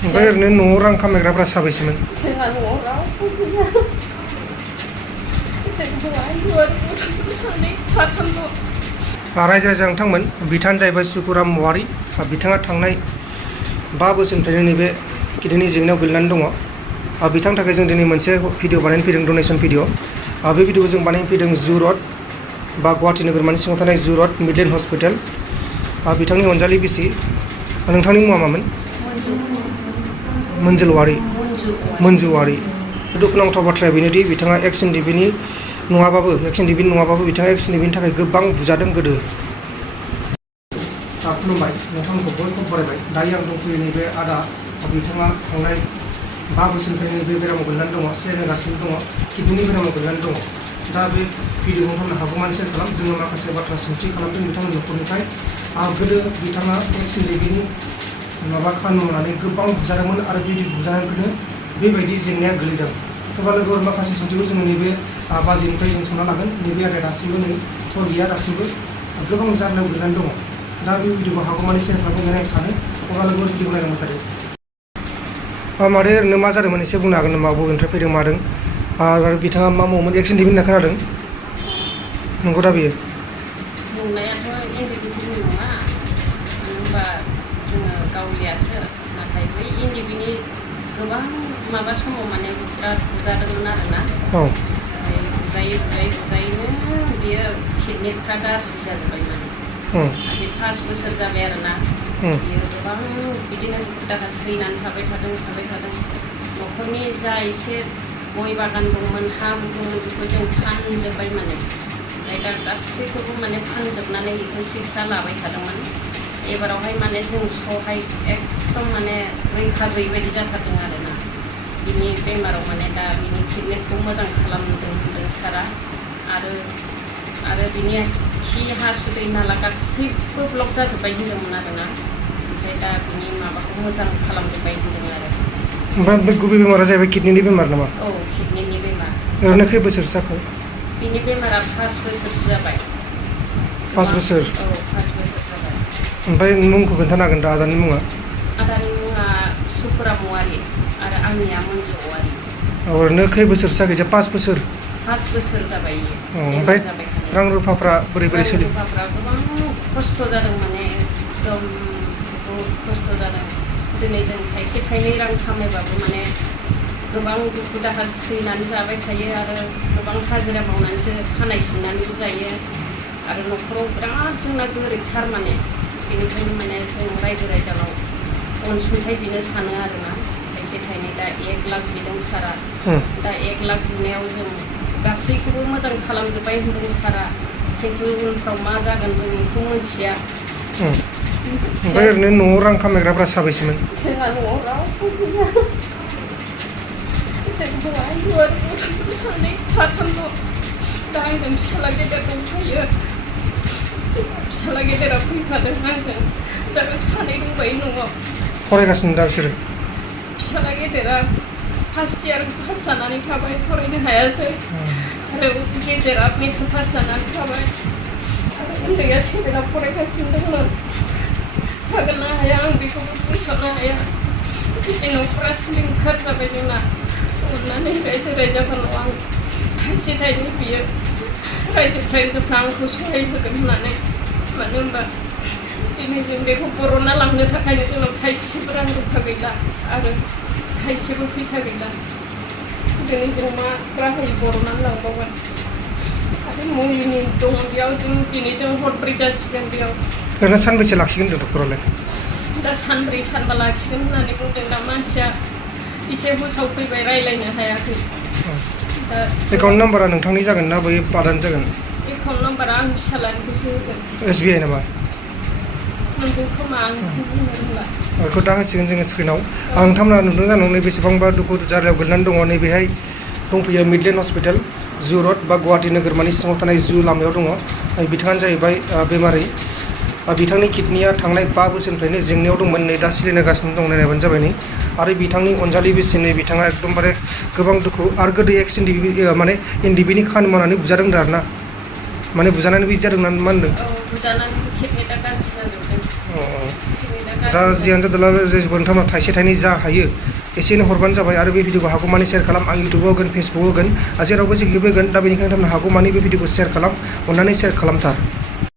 ओमफ्राय ओरैनो न'आव रां खामायग्राफ्रा साबैसेमोन? जोंहा न'आव रावबो गैया। जों हौवा गथ'फोर सानै साथामल'। रायजो राजा नोंथांमोन बिथाङानो जाहैबाय सुकुराम औवारि। बिथाङा थांनाय 5 बोसोरनिफ्रायनो नैबे किडनि जेंनायाव गोलैनानै दङ। बिथांनि थाखाय जों दिनै मोनसे भिडिअ बानायनो फैदों, डनेसन भिडिअ। बे भिडिअखौ जों बानायनो फैदों जु रड बा गुवाहाटि नोगोरमानि सिङाव थानाय जु रड मिडलेण्ड हस्पिटाल। बिथांनि अनजालि बिसि, नोंथांनि मुङा मामोन? मोनजोल औवारि। मन्जु औवारि। दुखुनांथाव बाथ्राया बेनोदि बिथाङा एक्स एनडिबिनि नङाबाबो बिथाङा एक्स एनडिबिनि थाखाय गोबां बुजादों गोदो। खुलुमबाय, नोंथांमोनखौ बयखौबो बरायबाय। दायो आं दंफैयो नैबे आदा। बिथाङा थांनाय 5 बोसोरनिफ्राय नैबे बेरामाव गोलैनानै दङ, सिनायगासिनो दङ, किडनिनि बेरामाव गोलैनानै दङ। दा बे भिडिअखौ नोंथांनो हागौमानि सेयार खालाम। जोङो माखासे बाथ्रा सोंथि खालामदों बिथांनि न'खरनिफ्राय। गोदो बिथाङा एक्स एनडिबिनि खामानि मावनानै गोबां बुजादोंमोन आरो बे बुजानायनिफ्रायनो बेबायदि जेंनाया गोलैदों। गोबां लोगोफोर माखासे सोंथिखौ जोङो नैबे बाजिनिफ्राय जों सोंना लागोन। नैबे आदाया दासिमबो नै थर गैया, दासिमबो गोबां जारलायाव गोलैनानै दङ। दा बे भिडिअखौ हागौमानि सेयार खालामगोन होननानै आं सानो। अब्ला लोगोफोर भिडिअखौ नायलांबाय थादों। मादै ओरैनो मा जादोंमोन एसे बुंनो हागोन नामा? बबेनिफ्राय फैदों मादों? आरो बिथाङा मा मावोमोन? एक्स एनडिबि होनना खोनादों, नंगौ दा बेयो? नंनायाथ' एनडिबिनि नङा, मानो होनबा जोङो गावलियासो। नाथाय बै एनडिबिनि गोबां माबा समाव माने बिराद बुजादोंमोन आरोना। ओमफ्राय बुजायैनो बियो किडनिफ्रा गाज्रि जाजोब्बाय माने। 5 बोसोर जाबाय आरोना। बियो गोबां बिदिनो दुखु दाहा सोलिनानै थाबाय थादों। न'खरनि जा एसे गय बागान दंमोन, हा दंमोन, बेखौ जों फानजोब्बाय माने। ओमफ्राय दा गासैखौबो माने फानजोबनानै बेखौ सिकित्सा लाबाय थादोंमोन। एबारावहाय माने जों सहाय एकदम माने रैखा गैयै बायदि जाथारदों आरोना। बिनि बेमाराव माने दा बिनि किडनिखौ मोजां खालामदों होनदों सारा। आरो बिनि खि हासुदै नाला गासैबो ब्लक जाजोब्बाय होनदोंमोन आरोना। ओमफ्राय दा बिनि माबाखौ मोजां खालामजोब्बाय होनदों आरो। ओमफ्राय बे गुबै बेमारा जाहैबाय किडनिनि बेमार नामा? औ, किडनिनि बेमार। ओरैनो खै बोसोरसो जाखो? बिनि बेमारा 5 बोसोरसो जाबाय। 5 बोसोर? औ, 5 बोसोर जाबाय। ओमफ्राय मुंखौ खोन्थानो हागोन दा आदानि मुङा? आदानि मुङा सुकुराम औवारि आरो आंनिया मन्जु औवारि। ओरैनो खै बोसोरसो जाखो? 5 बोसोर? 5 बोसोर जाबाय। ओमफ्राय रां रुफाफ्रा बोरै सोलियो? रां रुफाफ्रा गोबां खस्थ' जादों माने, एकदम बहुद खस्थ' जादों। दिनै जों थाइसे थाइनै रां खामायबाबो माने गोबां दुखु दाहा सैनानै जाबाय थायो आरो गोबां हाजिरा मावनानैसो खानाय सिननानैबो जायो। आरो न'खराव बिराद जोंना गोरिबथार माने। बेनिखायनो माने जों रायजो राजानाव अनसुंथाइ बिनो सानो आरोना। थाइसे थाइनै दा 1 लाख बिदों सारा। दा 1 लाख बिनायाव जों गासैखौबो मोजां खालामजोब्बाय होनदों सारा। खिन्थु उनफ्राव मा जागोन जों बेखौ मिथिया। ओमफ्राय ओरैनो न'आव रां खामायग्राफ्रा साबैसेमोन? जोंहा न'आव रावबो गैया। जों हौवा गथ'फोर सानै साथामल'। दा आंजों फिसाला गेदेर दंफायो। फिसाला गेदेरा फैफादों आंजों। दा सानै दंबायो न'आव। फरायगासिनो दा बिसोरो? फिसाला गेदेरा फार्स्ट इयार पास जानानै थाबाय, फरायनो हायासै। आरो गेजेरा मेट्रिक पास जानानै थाबाय। आरो उन्दैया 7आव फरायगासिनो दंमोन। हागोन ना हाया आं बेखौबो बुंस'नो हाया। बिदि न'खरा सिलिंखार जाबाय जोंना। अननानै रायजो राजाफोरनाव आं थाइसे थाइनै बियो। रायजोफ्रा आंखौ सहाय होगोन होननानै। मानो होनबा दिनै जों बेखौ बरनना लांनो थाखायनो जोंनाव थाइसेबो रां रुफा गैला आरो थाइसेबो फैसा गैला। दिनै जों मा राहायै बरननानै लांबावगोन? आरो मुलिनि दं बेयाव, दिनै जों हरब्रै जासिगोन बेयाव। ओरैनो सानबेसे लाखिगोन होनदों डक्टरालाय? दा सानब्रै सानबा लाखिगोन होननानै बुंदों। दा मानसिया एसे हुसाव फैबाय, रायज्लायनो हायाखै। एकाउन्ट नाम्बारा नोंथांनि जागोन ना बै आदानि जागोन? एकाउन्ट नाम्बारा आं फिसालानिखौसो होगोन। SBI नामा? नंगौ खोमा, आं बुंनो रोंला। बेखौ दा होसिगोन जोङो स्क्रिनाव। आं नोंथांमोना नुदों जानांगौ बेसेबांबा दुखु जारलायाव गोलैनानै दङ। नैबेहाय दंफैयो मिडलेण्ड हस्पिटाल, जु रड बा गुवाहाटि नोगोरमानि सिङाव थानाय जु लामायाव दङ। बिथाङानो जाहैबाय बेमारि। बिथांनि किडनिया थांनाय 5 बोसोरनिफ्रायनो जेंनायाव दंमोन। नै दा सोलिगासिनो दं, नायनायबानो जाबाय नै। आरो बिथांनि अनजालि बिसिनि बिथाङा एकदमबारे गोबां दुखु आरो गोदो एक्स एनडिबि माने एनडिबिनि खामानि मावनानै बुजादों होनदों आरोना। माने बुजानानै बिदि जादों होननानै मा होनदों? बुजानानै किडनिया गाज्रि जाजोबदों। किडनिया जा जियानो जादोंला जेबो नोंथांमोना थाइसे थाइनै जा हायो एसेनो हरबानो जाबाय आरो बे भिडिअखौ हागौमानि शेयार खालाम आं इउटुबाव होगोन फेसबुकाव होगोन जेरावबो जेखिबो होगोन दा बेनिखायनो नोंथांमोना हागौमानि बे भिडिअखौ शेयार खालाम अननानै शेयार खालामथार